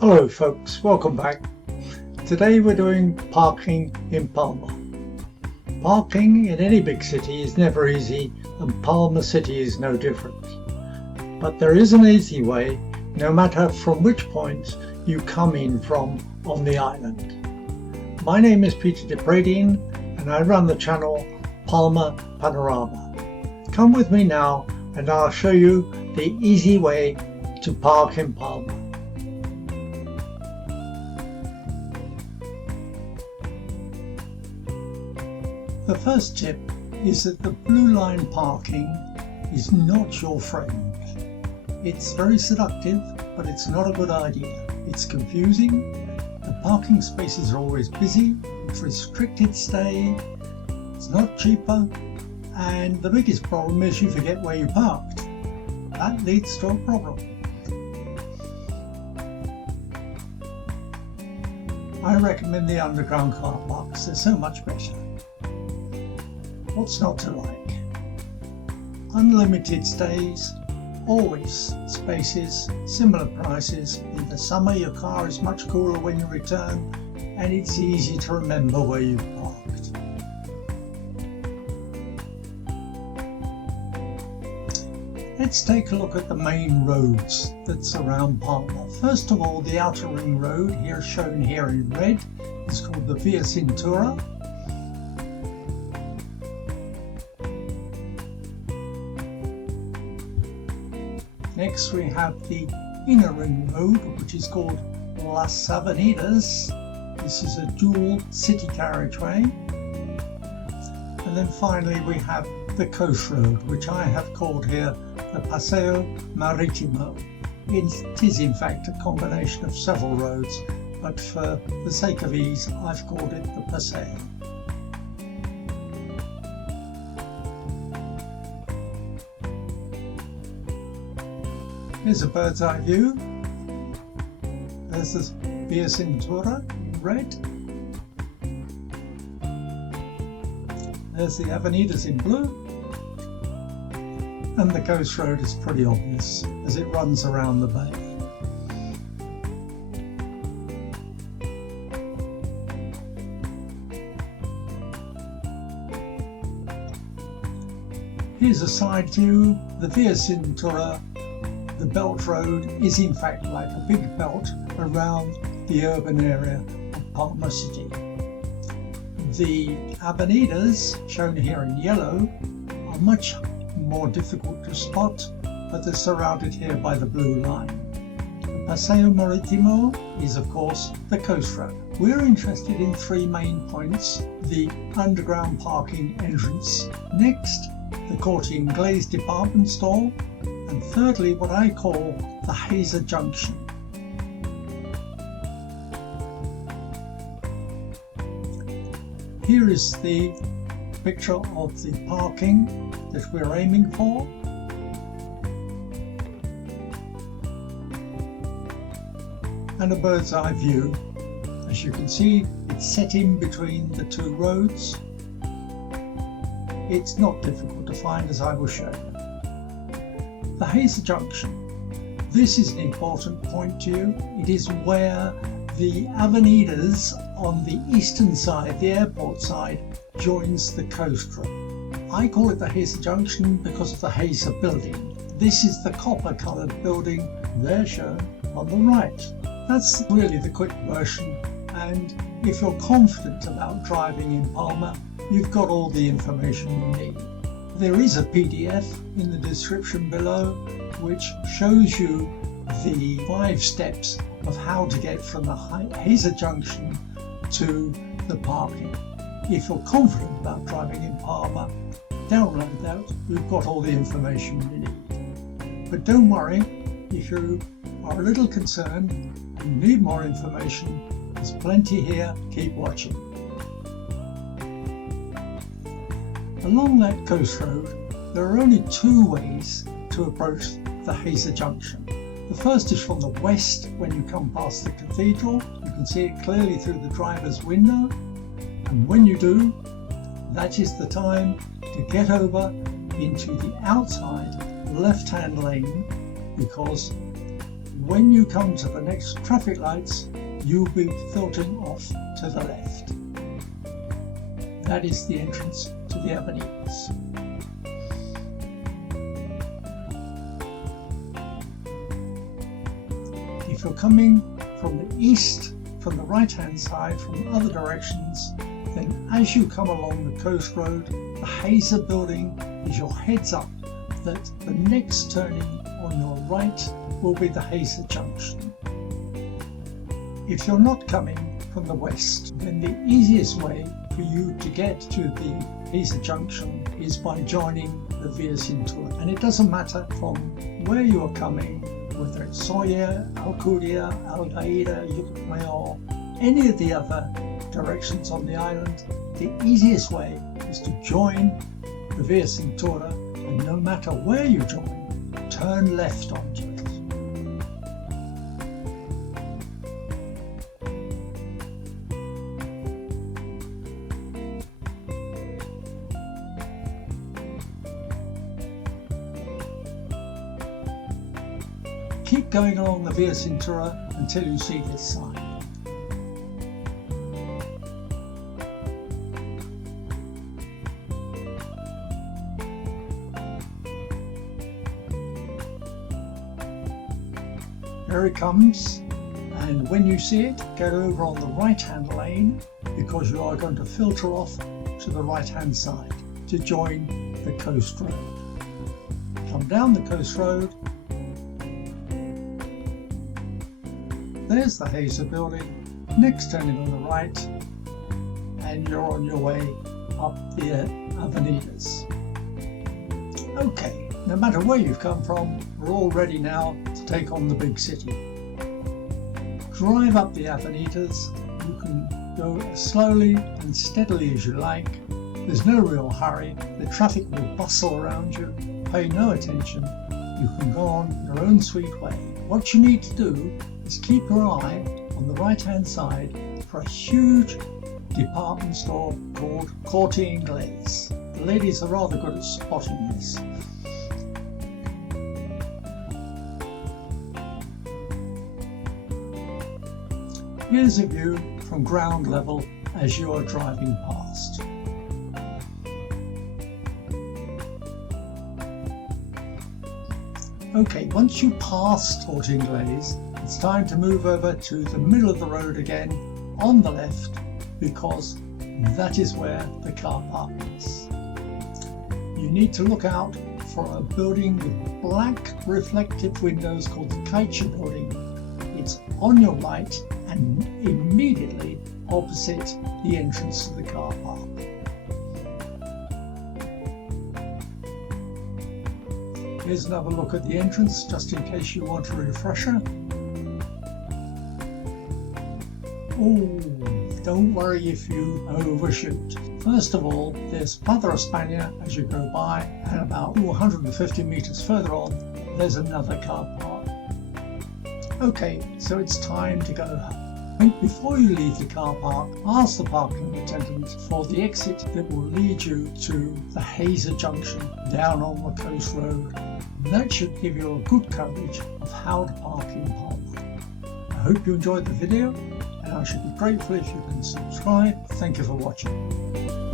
Hello folks, welcome back. Today we're doing parking in Palma. Parking in any big city is never easy, and Palma City is no different. But there is an easy way, no matter from which point you come in from on the island. My name is Peter de Pradien and I run the channel Palma Panorama. Come with me now and I'll show you the easy way to park in Palma. The first tip is that the blue line parking is not your friend. It's very seductive, but it's not a good idea. It's confusing, the parking spaces are always busy, it's restricted stay, it's not cheaper, and the biggest problem is you forget where you parked. That leads to a problem. I recommend the underground car parks, they're so much better. What's not to like? Unlimited stays, always spaces, similar prices. In the summer your car is much cooler when you return and it's easy to remember where you parked. Let's take a look at the main roads that surround Palma. First of all, the outer ring road, here shown here in red, is called the Via Cintura. Next we have the inner ring road, which is called Las Avenidas. This is a dual city carriageway. And then finally we have the coast road, which I have called here the Paseo Marítimo. It is in fact a combination of several roads, but for the sake of ease I've called it the Paseo. Here's a bird's eye view. There's this Via Cintura in red. There's the Avenidas in blue. And the coast road is pretty obvious as it runs around the bay. Here's a side view. The Via Cintura, the belt road, is in fact like a big belt around the urban area of Palma City. The Avenidas, shown here in yellow, are much more difficult to spot, but they're surrounded here by the blue line. The Paseo Marítimo is of course the coast road. We're interested in three main points: the underground parking entrance, next the Corte Ingles department store, and thirdly what I call the GESA Junction. Here is the picture of the parking that we're aiming for. And a bird's eye view. As you can see, it's set in between the two roads. It's not difficult to find, as I will show you. The GESA Junction. This is an important point to you. It is where the Avenidas on the eastern side, the airport side, joins the coast road. I call it the GESA Junction because of the GESA building. This is the copper coloured building there shown on the right. That's really the quick version, and if you're confident about driving in Palma, you've got all the information you need. There is a PDF in the description below which shows you the 5 steps of how to get from the GESA Junction to the parking. If you're confident about driving in Palma, download that. We've got all the information you need. But don't worry, if you are a little concerned and need more information, there's plenty here. Keep watching. Along that coast road, there are only 2 ways to approach the GESA Junction. The first is from the west. When you come past the cathedral, you can see it clearly through the driver's window. And when you do, that is the time to get over into the outside left-hand lane, because when you come to the next traffic lights, you'll be filtering off to the left. That is the entrance to the Avenidas. If you're coming from the east, from the right hand side, from other directions, then as you come along the coast road, the GESA building is your heads up that the next turning on your right will be the GESA Junction. If you're not coming from the west, then the easiest way for you to get to the GESA Junction is by joining the Via Cintura. And it doesn't matter from where you are coming, whether it's Sóller, Alcudia, Algaida, Mayor, any of the other directions on the island, the easiest way is to join the Via Cintura, and no matter where you join, turn left onto it. Keep going along the Via Cintura until you see this sign. There it comes, and when you see it, get over on the right hand lane because you are going to filter off to the right hand side to join the coast road. Come down the coast road. There's the GESA building, next turning on the right, and you're on your way up the Avenidas. Okay, no matter where you've come from, we're all ready now to take on the big city. Drive up the Avenidas. You can go as slowly and steadily as you like. There's no real hurry. The traffic will bustle around you. Pay no attention. You can go on your own sweet way. What you need to do is keep your eye on the right hand side for a huge department store called Corte Ingles. The ladies are rather good at spotting this. Here's a view from ground level as you are driving past. Okay, once you pass Corte Ingles, it's time to move over to the middle of the road again on the left because that is where the car park is. You need to look out for a building with black reflective windows called the Caixa building. It's on your right and immediately opposite the entrance to the car park. Here's another look at the entrance just in case you want a refresher. Oh, don't worry if you overshoot. First of all, there's Padre España as you go by, and about 150 meters further on, there's another car park. Okay, so it's time to go home. Before you leave the car park, ask the parking attendant for the exit that will lead you to the GESA Junction down on the coast road. That should give you a good coverage of how to park in Palma. I hope you enjoyed the video, and I should be grateful if you can subscribe. Thank you for watching.